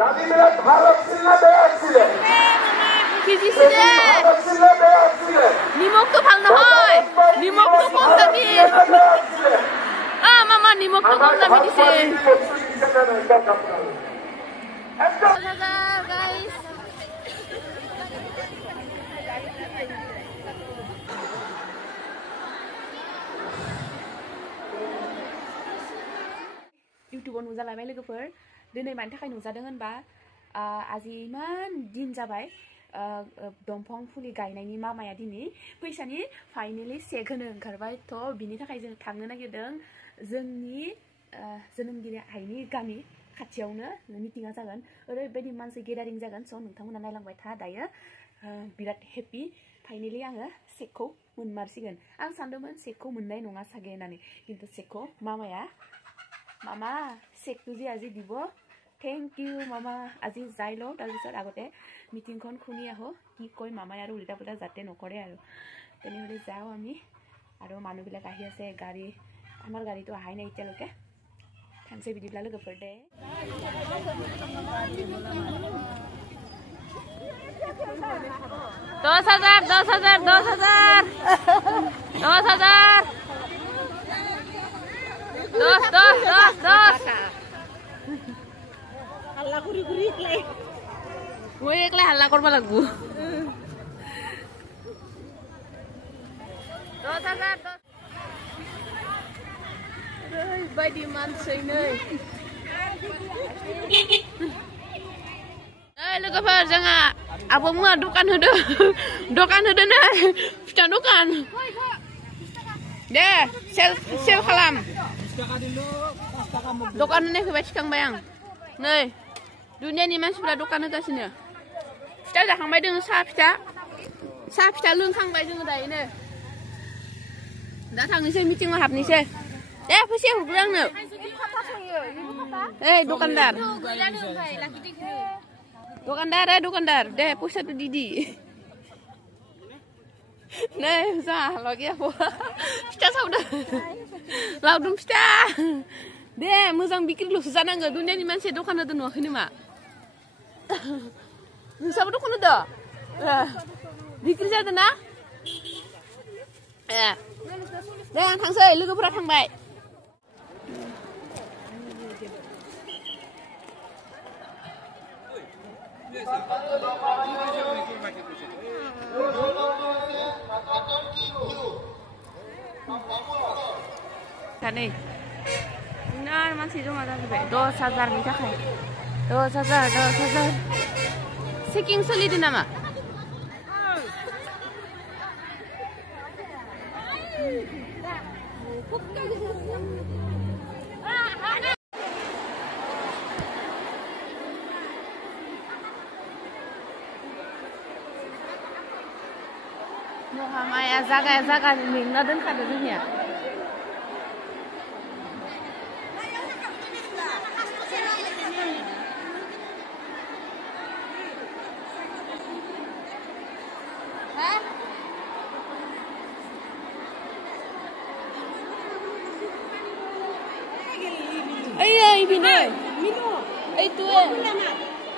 দাদিবিলাক ভাল আছিল নে বেয়া আছিলে কি দিছিলে নিমখটো ভাল নহয় নিমখটো কম দামী মামা নিমখটো কম দামী দিছে इउटुबाव नुजालायबाय लोगोफोर दिनै मानि थाखाय नुजादों होनबा आजि इमान दिन जाबाय दंफां फुलि गायनायनि मामाया दिनै फैसानि फाइनेलि चेक होनो ओंखारबाय थ' बिनि थाखाय जों थांनो नागिरदों जोंनि जोनोमगिरि आइनि गामि खाथियावनो मिटिङा जागोन ओरैबायदि मानसि गेदारिं जागोन स' नोंथांमोना नायलांबाय था दायो बिराद हेपि फाइनेलि आङो चेकखौ मोनमारसिगोन आं सानदोंमोन चेकखौ मोननाय नङा सागे होननानै किन्तु चेकखौ मामाया मामा चेकটো যে আজি দিব थैंक यू मामा আজি যাই লওঁ তাৰপিছত আগতে মিটিংখন শুনি আহো কি কয় মামাই আৰু উল্টা পুল্টা যাতে নকৰে আৰু তেনেহ'লে যাওঁ আমি আৰু মানুহবিলাক আহি আছে গাড়ী আমাৰ গাড়ীটো আহাই নাই এতিয়ালৈকে থাংছে বিদিब्ला लोगोफोर दे 10,000 হাল্লা কৰি কৰি মই একলা হাল্লা কৰিব লাগিব 10,000 बायदि मानसि नै लोगोफोर जोंहा आबौमोना दखान होदो नै फिथा दखान दे सेल खालाम दखान होनायखौबा थिखांबाय आं नै दुनियानि मानसिफोरा दखान होगासिनो फिथा जाखांबाय दोङो साहा फिथा लोंखांबाय जोङो दायोनो दा थांनोसै मिटिङाव हाबनोसै दे फैसा हरग्रो आंनो दखानदार दे फैसाथ' दिदि नै जोंहा लगे फिथा सावदों लावदुम फिथा दे मोजां बिक्रिल'सो जानांगौ दुनियानि मानसिया दखान होदो नुवाखै नामा नोंसाबो दखान होदो बिक्रि जादों ना दे आं थांसै लोगोफोरा थांबाय Tadi, benar masih cuma tadi 10,000 ni tak? 10,000. Seking solid nama. Muhamaya zaga ni nadan kada dunia.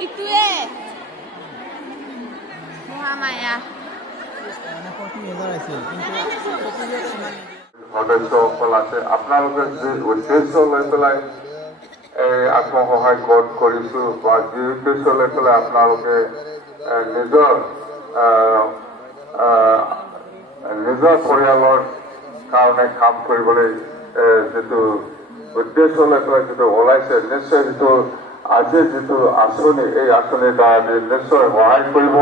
Itu Muhamaya সদস্যসকল আছে আপোনালোকে যে উদ্দেশ্য লৈ পেলাই আত্মসহায়ক গোট কৰিছো বা যি উদ্দেশ্য লৈ পেলাই আপোনালোকে নিজৰ পৰিয়ালৰ কাৰণে কাম কৰিবলৈ যিটো উদ্দেশ্য লৈ পেলাই যিটো ওলাইছে নিশ্চয় যিটো আজি যিটো আঁচনি এই আঁচনিৰ দ্বাৰা নিশ্চয় সহায় কৰিব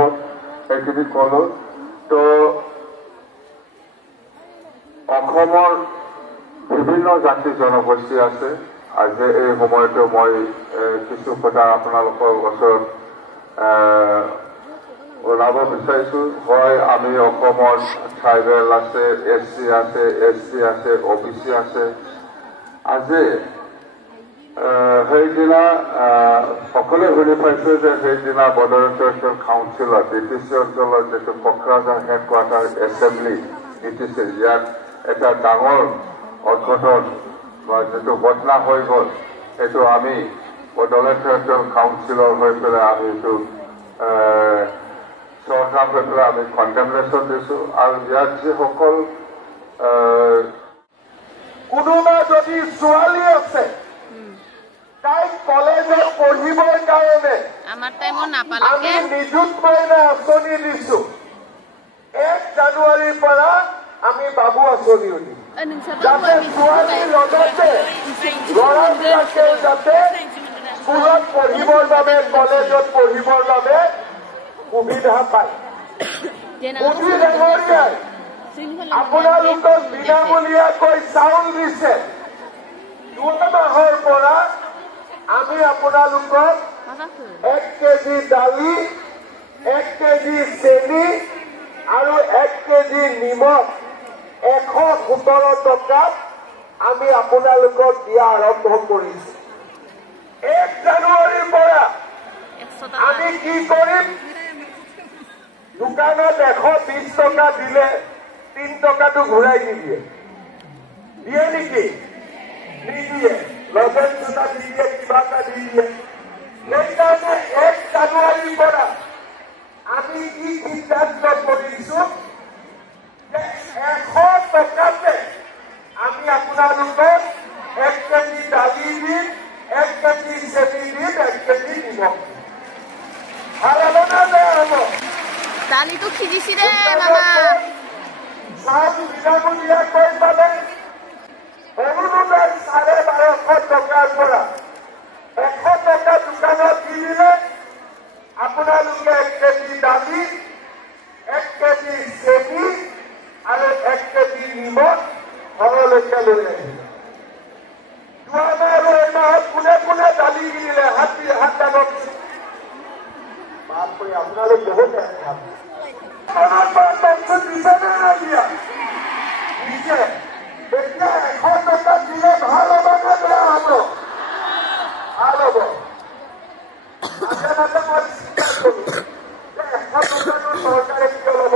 সেইখিনি কলো তো অসমৰ বিভিন্ন জাতি জনগোষ্ঠী আছে আজি এই সময়তো মই কিছু কথা আপোনালোকৰ ওচৰত ওলাব বিচাৰিছো হয় আমি অসমৰ ট্ৰাইবেল আছে এছচি আছে এছটি আছে অবিচি আছে আজি সেইদিনা সকলোৱে শুনি পাইছে যে সেইদিনা বৰ্ডাৰ ইণ্টাৰনেশ্যনেল কাউন্সিলত ডিটিচি অঞ্চলৰ যিটো কোকৰাঝাৰ হেডকোৱাৰ্টাৰ এছেম্বলি ডিটিচি ইয়াত এটা ডাঙৰ অঘটন বা যিটো ঘটনা হৈ গ'ল সেইটো আমি ডেভেলপমেন্টাল কাউন্সিলৰ হৈ পেলাই আমি এইটো চৰকাৰ হৈ পেলাই আমি কণ্ডেমনেশ্যন দিছোঁ আৰু ইয়াত যিসকল কোনোবা যদি ছোৱালী আছে তাইক কলেজত পঢ়িবৰ কাৰণে আমি নিযুত মইনা আঁচনি দিছোঁ 1 জানুৱাৰীৰ পৰা আমি বাবু আঁচনিও দিম যাতে ছোৱালীৰ লগতে ল'ৰাবিলাকে যাতে স্কুলত পঢ়িবৰ বাবে কলেজত পঢ়িবৰ বাবে সুবিধা পায় মোদী ডাঙৰীয়াই আপোনালোকক বিনামূলীয়াকৈ চাউল দিছে 2 মাহৰ পৰা আমি আপোনালোকক 1 কেজি দালি 1 কেজি চেনি আৰু 1 কেজি নিমখ 117 টকাত আমি আপোনালোকক দিয়া আৰম্ভ কৰিছোঁ 1 জানুৱাৰীৰ পৰা আমি কি কৰিম দোকানত 120 টকা দিলে 3 টকাটো ঘূৰাই নিদিয়ে দিয়ে নেকি নিদিয়ে লবেল জোতা দি দিয়ে কিবা এটা দি দিয়ে সেইকাৰণে 1 জানুৱাৰীৰ পৰা আমি কি সিদ্ধান্ত কৰিছোঁ যে 100 টকাতে আমি আপোনালোকক 1 কেজি দালি দিম 1 কেজি চেনি দিম 1 কেজি নিমখ ভাল হ'ব না বেয়া হ'ব দালিটো খিজিছি দে মামা চাউল বিনামূলীয়াকৈ পালে অৰুণোদয় 1250 টকাৰ পৰা 100 টকা দোকানত দি দিলে আপোনালোকে 1 কেজি দালি 1 কেজি চেনি আৰু 1 কেজি নিমখ ঘৰলৈকে লৈ আহিলে যোৱাবাৰ আৰু এমাহত কোনে কোনে দালি কিনিলে হাত দাবক বাপৰে আপোনালোক বহুত দিছে নে দিয়া দিছে এতিয়া 100 টকা দিলে ভাল হ'ব নে বেয়া হ'ব ভাল হ'ব মাজে মাজে মই চিন্তা কৰোঁ যে 100 টকাটো চৰকাৰে কিয় ল'ব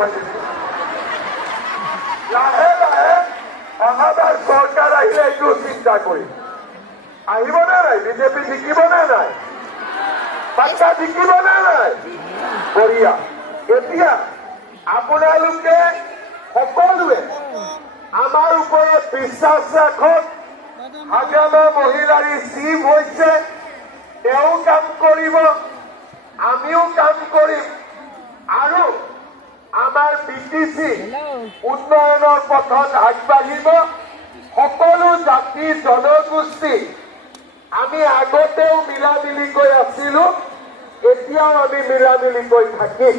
লাগে লাহে লাহে অহাবাৰ চৰকাৰ আহিলে এইটো চিন্তা কৰিম আহিবনে নাই বিজেপি জিকিবনে নাই বাচ্চা জিকিবনে নাই বঢ়িয়া এতিয়া আপোনালোকে সকলোৱে আমাৰ ওপৰত বিশ্বাস ৰাখক হাজামা মহিলাৰ চিফ হৈছে তেওঁ কাম কৰিব আমিও কাম কৰিম আৰু আমাৰ বিটিচি উন্নয়নৰ পথত আগবাঢ়িব সকলো জাতি জনগোষ্ঠী আমি আগতেও মিলামিলিকৈ আছিলোঁ এতিয়াও আমি মিলামিলিকৈ থাকিম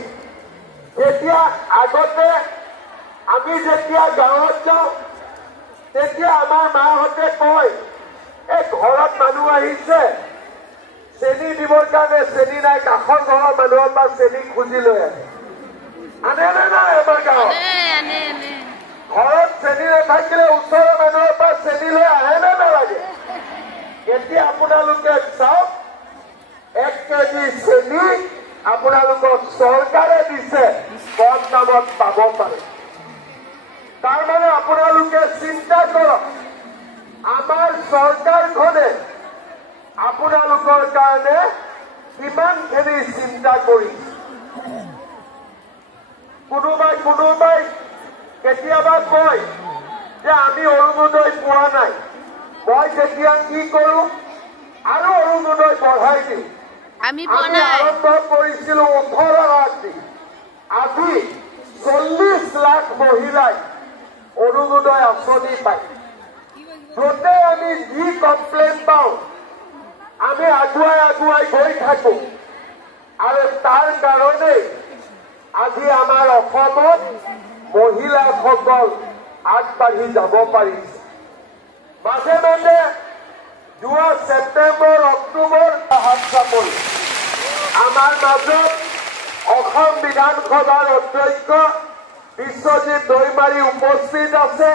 যেতিয়া আগতে আমি যেতিয়া গাঁৱত যাওঁ তেতিয়া আমাৰ মাহঁতে কয় এই ঘৰত মানুহ আহিছে চেনি দিবৰ কাৰণে চেনি নাই কাষৰ ঘৰৰ মানুহৰ পৰা চেনি খুজি লৈ আহে আনে নে নাই আমাৰ গাঁৱত ঘৰত চেনি নাথাকিলে ওচৰৰ মানুহৰ পৰা চেনি লৈ আহে নে নালাগে এতিয়া আপোনালোকে চাওক 1 কেজি চেনি আপোনালোকক চৰকাৰে দিছে কম দামত পাব পাৰে তাৰমানে আপোনালোকে চিন্তা কৰক আমাৰ চৰকাৰখনে আপোনালোকৰ কাৰণে কিমানখিনি চিন্তা কৰিছে কোনোবাই কেতিয়াবা কয় যে আমি অৰুণোদয় পোৱা নাই মই যেতিয়া কি কৰোঁ আৰু অৰুণোদয় বঢ়াই দিওঁ আমি আৰম্ভ কৰিছিলোঁ 18 লাখ দি আজি 40 লাখ মহিলাই অৰুণোদয় আঁচনি পায় য'তে আমি যি কমপ্লেইন পাওঁ আমি আগুৱাই গৈ থাকোঁ আৰু তাৰ কাৰণেই আজি আমাৰ অসমত মহিলাসকল আগবাঢ়ি যাব পাৰিছে মাজে মাজে যোৱা ছেপ্টেম্বৰ অক্টোবৰ হাত চাপৰি আমাৰ মাজত অসম বিধানসভাৰ অধ্যক্ষ বিশ্বজিৎ দৈমাৰী উপস্থিত আছে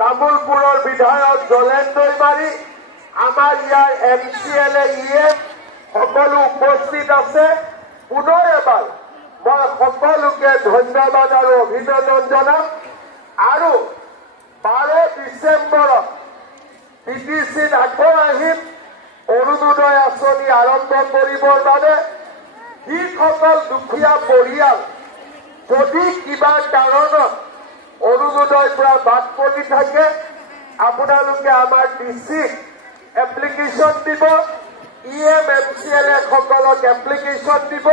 তামুলপুৰৰ বিধায়ক জলেন দৈমাৰী আমাৰ ইয়াৰ MCLA EM সকলো উপস্থিত আছে পুনৰ এবাৰ মই সকলোকে ধন্যবাদ আৰু অভিনন্দন জনাম আৰু 12 ডিচেম্বৰত PTCত আকৌ আহিম অৰুণোদয় আঁচনি আৰম্ভ কৰিবৰ বাবে যিসকল দুখীয়া পৰিয়াল যদি কিবা কাৰণত অৰুণোদয়ৰ পৰা বাদ পৰি থাকে আপোনালোকে আমাৰ ডিচিক এপ্লিকেশ্যন দিব EMMCLA সকলক এপ্লিকেশ্যন দিব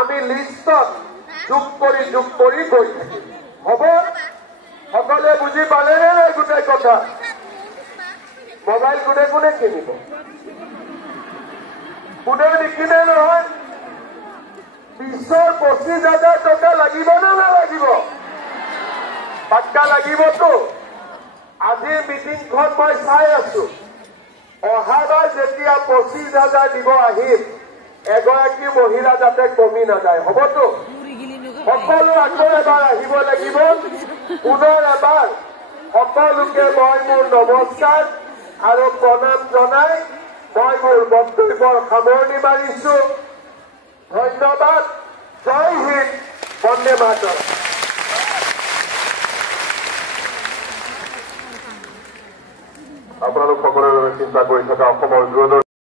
আমি লিষ্টত যোগ কৰি গৈ থাকিম হ'ব সকলোৱে বুজি পালেনে নাই গোটেই কথা মোবাইল কোনে কোনে কিনিব কোনে নিকিনে নহয় পিছৰ 25,000 টকা লাগিব নে নালাগিব পাক্কা লাগিবতো আজি মিটিংখন মই চাই আছো অহাবাৰ যেতিয়া 25,000 দিব আহিম এগৰাকী মহিলা যাতে কমি নাযায় হ'বতো সকলো আকৌ এবাৰ আহিব লাগিব পুনৰ এবাৰ সকলোকে মই মোৰ নমস্কাৰ আৰু প্ৰণাম জনাই মই মোৰ বক্তব্যৰ সামৰণি মাৰিছো ধন্যবাদ জয় হিন্দ বন্দে মাতৰম আপোনালোক সকলোৰে চিন্তা কৰি থকা অসমৰ দূৰদৰ্শী